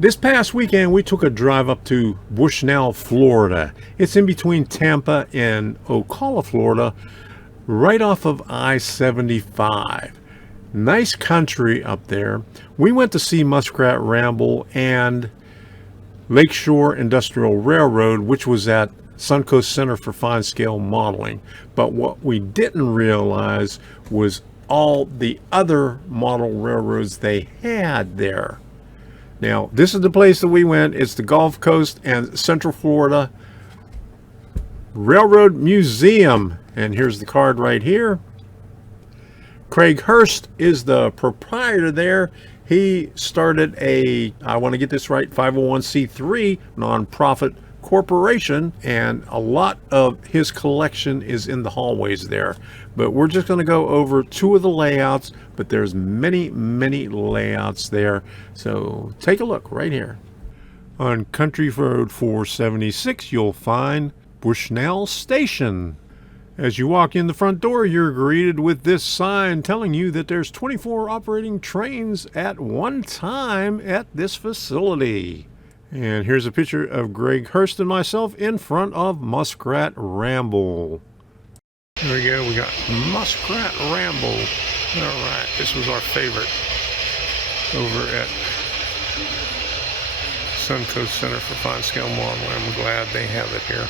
This past weekend, we took a drive up to Bushnell, Florida. It's in between Tampa and Ocala, Florida, right off of I-75. Nice country up there. We went to see Muskrat Ramble and Lakeshore Industrial Railroad, which was at Suncoast Center for Finescale Modeling. But what we didn't realize was all the other model railroads they had there. Now, this is the place that we went. It's the Gulf Coast and Central Florida Railroad Museum. And here's the card right here. Craig Hurst is the proprietor there. He started a, I want to get this right, 501c3 nonprofit corporation, and a lot of his collection is in the hallways there. But we're just going to go over two of the layouts, but there's many layouts there. So take a look right here. On Country Road 476, you'll find Bushnell Station. As you walk in the front door, you're greeted with this sign telling you that there's 24 operating trains at one time at this facility. And here's a picture of Greg Hurst and myself in front of Muskrat Ramble. There we go, we got Muskrat Ramble. All right, this was our favorite over at Suncoast Center for Finescale Modeling. I'm glad they have it here.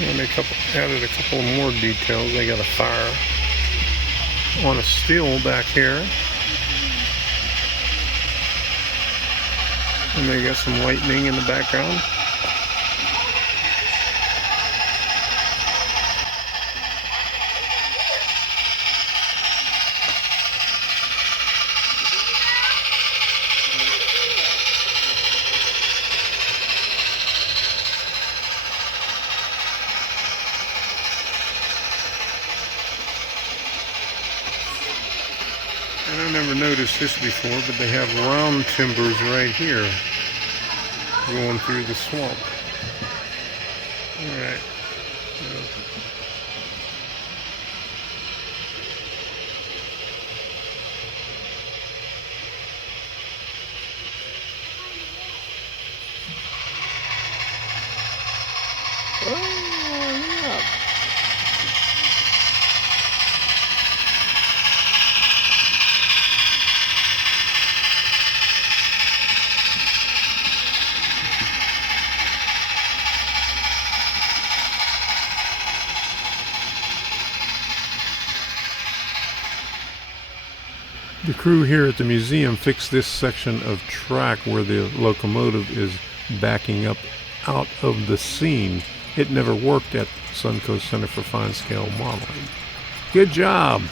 And they added a couple more details. They got a fire on a still back here. And they got some lightning in the background. And I never noticed this before, but they have round timbers right here going through the swamp. All right. Oh, yeah. The crew here at the museum fixed this section of track where the locomotive is backing up out of the scene. It never worked at Suncoast Center for Finescale Modeling. Good job!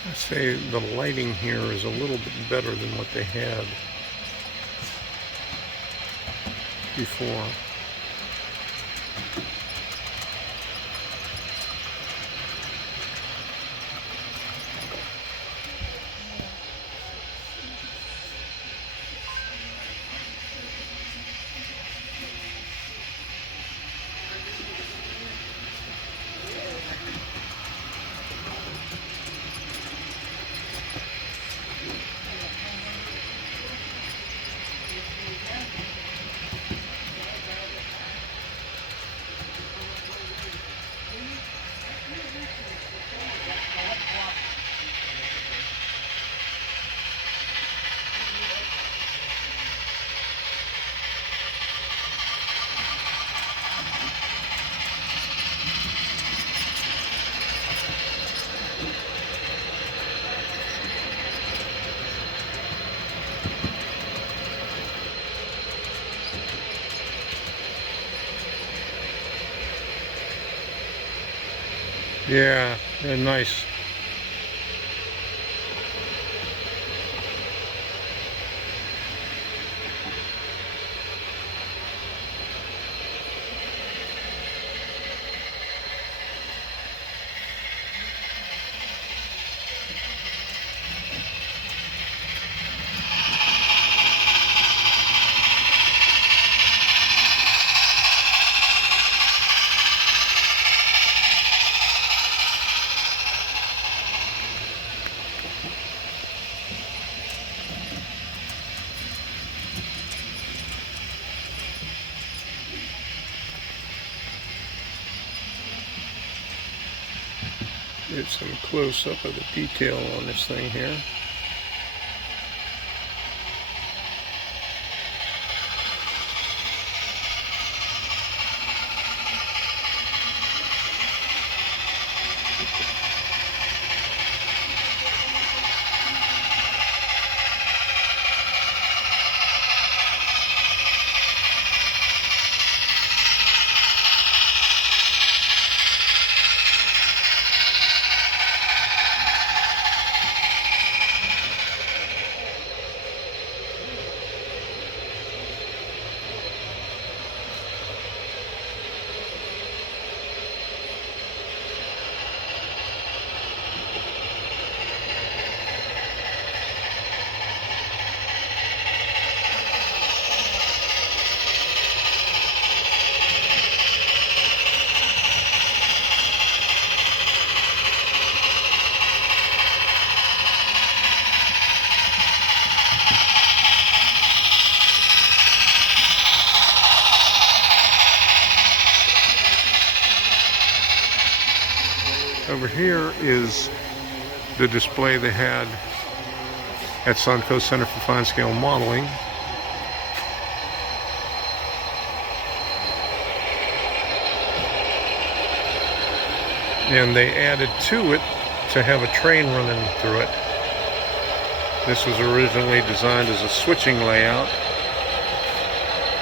I say the lighting here is a little bit better than what they had before. Yeah, they're nice. Get some close-up of the detail on this thing here. Over here is the display they had at Suncoast Center for Finescale Modeling. And they added to it to have a train running through it. This was originally designed as a switching layout.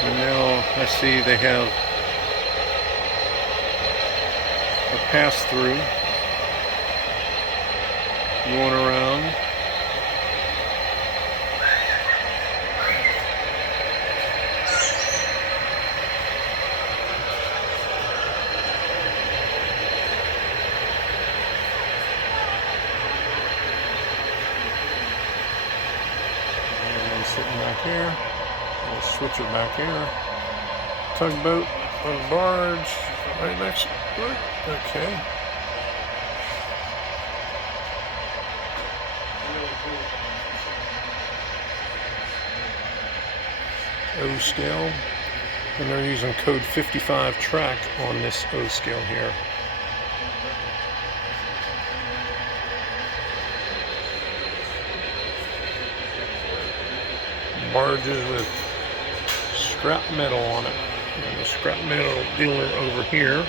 And now I see they have a pass-through going around. And sitting back here. We'll switch it back here. Tugboat on barge right next to it. Okay. O scale, and they're using code 55 track on this O scale here. Barges with scrap metal on it, and the scrap metal dealer over here.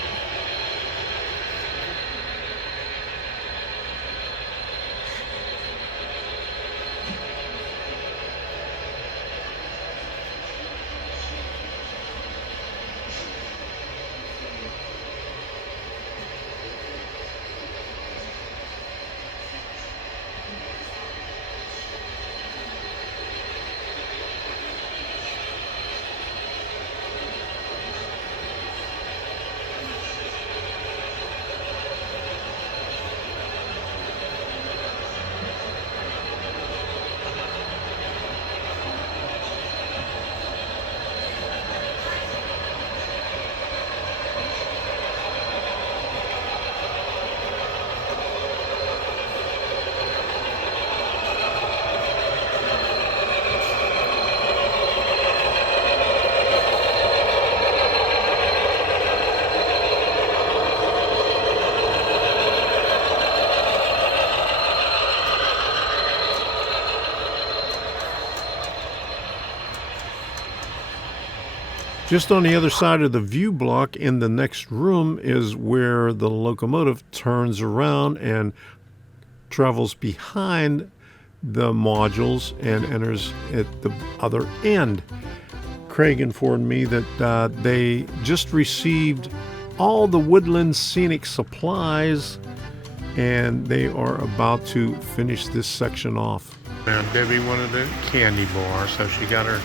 Just on the other side of the view block in the next room is where the locomotive turns around and travels behind the modules and enters at the other end. Craig informed me that they just received all the Woodland Scenic supplies and they are about to finish this section off. Now Debbie wanted a candy bar, so she got her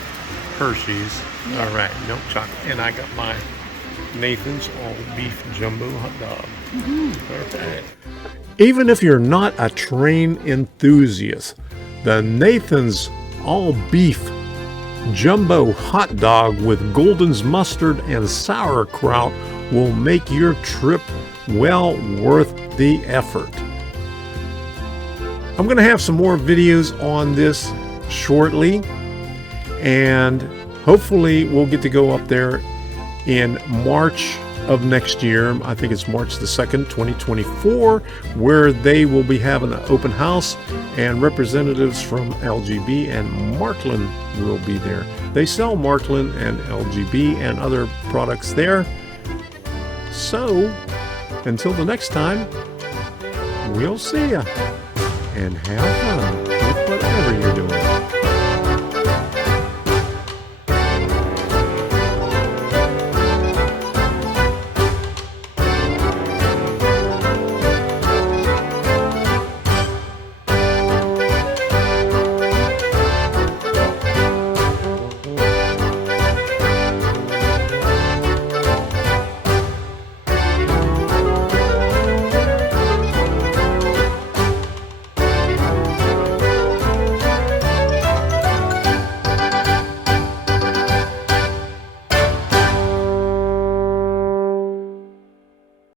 Hershey's. Yeah. All right, milk chocolate, and I got my Nathan's all beef jumbo hot dog. Perfect. Even if you're not a train enthusiast, the Nathan's all beef jumbo hot dog with Golden's mustard and sauerkraut will make your trip well worth the effort. I'm going to have some more videos on this shortly, and hopefully we'll get to go up there in March of next year. I think it's March the 2nd, 2024, where they will be having an open house, and representatives from LGB and Markland will be there. They sell Markland and LGB and other products there. So until the next time, we'll see ya, and have fun with whatever